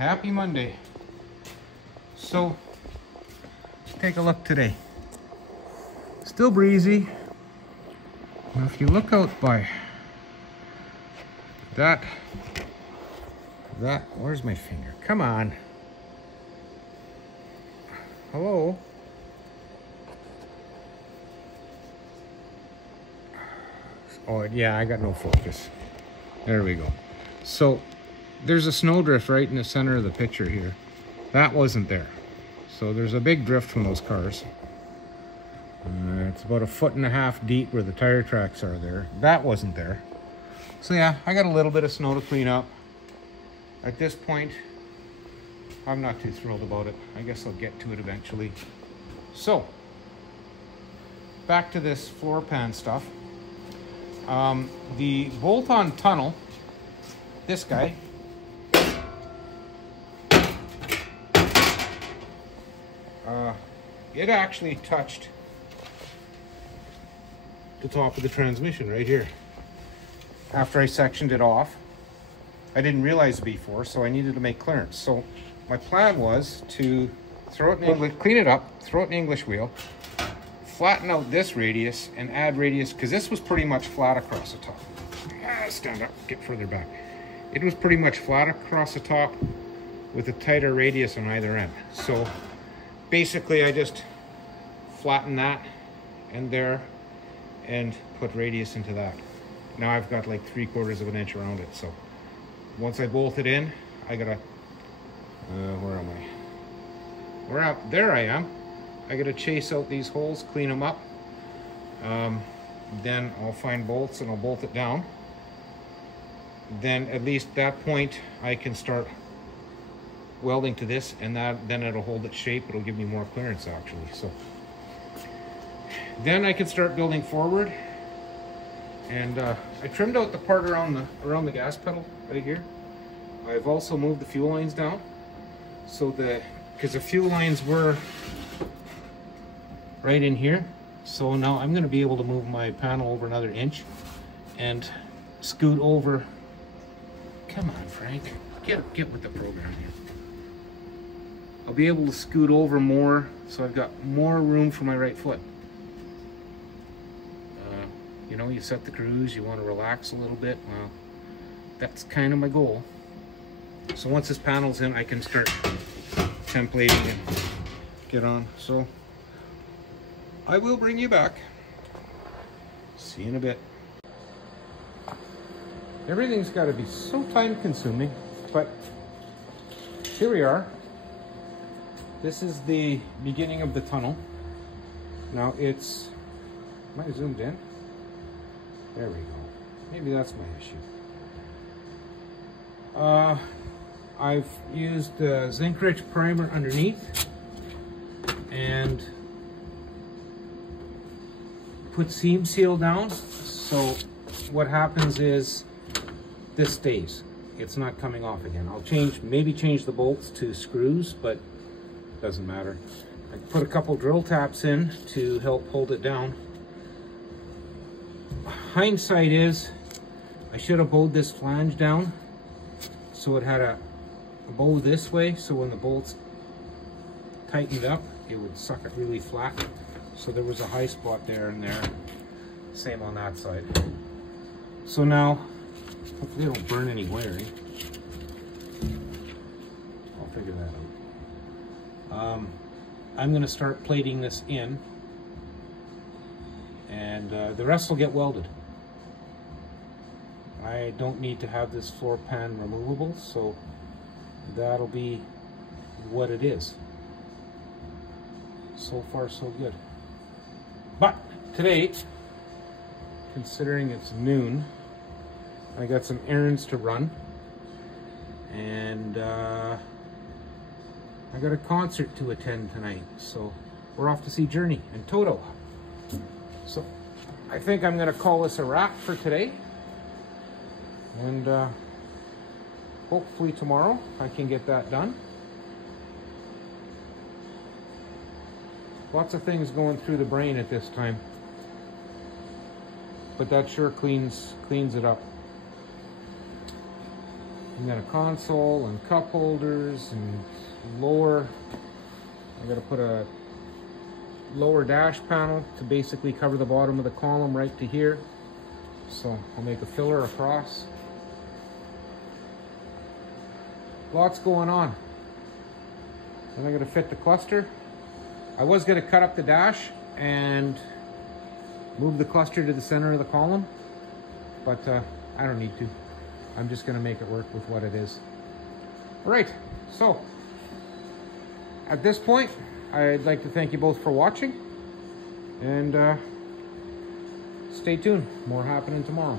Happy Monday. So, let's take a look today. Still breezy. Now if you look out by that, where's my finger? Come on. Hello? Oh yeah, I got no focus. There we go. So, there's a snowdrift right in the center of the picture here. That wasn't there. So there's a big drift from those cars. It's about 1.5 feet deep where the tire tracks are there. That wasn't there. So yeah, I got a little bit of snow to clean up. At this point, I'm not too thrilled about it. I guess I'll get to it eventually. So, back to this floor pan stuff. The bolt-on tunnel, this guy, it actually touched the top of the transmission right here. After I sectioned it off, I didn't realize it before, so I needed to make clearance. So my plan was to throw it in English, clean it up, throw it in English wheel, flatten out this radius and add radius, because this was pretty much flat across the top. Stand up, get further back. It was pretty much flat across the top with a tighter radius on either end. So basically I just flattened that and there and put radius into that. Now I've got like 3/4 of an inch around it. So once I bolt it in, I gotta, where am I? Where out? There I am. I gotta chase out these holes, clean them up. Then I'll find bolts and I'll bolt it down. Then at least that point I can start welding to this, and then it'll hold its shape. It'll give me more clearance actually. So then I can start building forward. And I trimmed out the part around the gas pedal right here. I've also moved the fuel lines down, so because the fuel lines were right in here. So now I'm going to be able to move my panel over another inch and scoot over. Come on, Frank, get with the program here. I'll be able to scoot over more, so I've got more room for my right foot. You know, you set the cruise, you want to relax a little bit. Well, that's kind of my goal. So once this panel's in, I can start templating and get on. So I will bring you back. See you in a bit. Everything's got to be so time consuming, but here we are. This is the beginning of the tunnel. Now it's, am I zoomed in? There we go. Maybe that's my issue. I've used zinc rich primer underneath and put seam seal down. So what happens is this stays. It's not coming off again. I'll maybe change the bolts to screws, but doesn't matter. I put a couple drill taps in to help hold it down. Hindsight is I should have bowed this flange down so it had a bow this way, so when the bolts tightened up it would suck it really flat. So there was a high spot there and there. Same on that side. So now hopefully I don't burn any wiring. I'll figure that out. I'm going to start plating this in, and the rest will get welded. I don't need to have this floor pan removable, so that'll be what it is. So far so good. But today, considering it's noon, I got some errands to run, and I got a concert to attend tonight, so we're off to see Journey and Toto. So I think I'm going to call this a wrap for today, and hopefully tomorrow I can get that done. Lots of things going through the brain at this time, but that sure cleans it up. And then a console and cup holders and lower. I gotta put a lower dash panel to basically cover the bottom of the column right to here. So I'll make a filler across. Lots going on. Then I'm gonna fit the cluster. I was gonna cut up the dash and move the cluster to the center of the column, but I don't need to. I'm just gonna make it work with what it is. All right, so at this point, I'd like to thank you both for watching, and stay tuned, more happening tomorrow.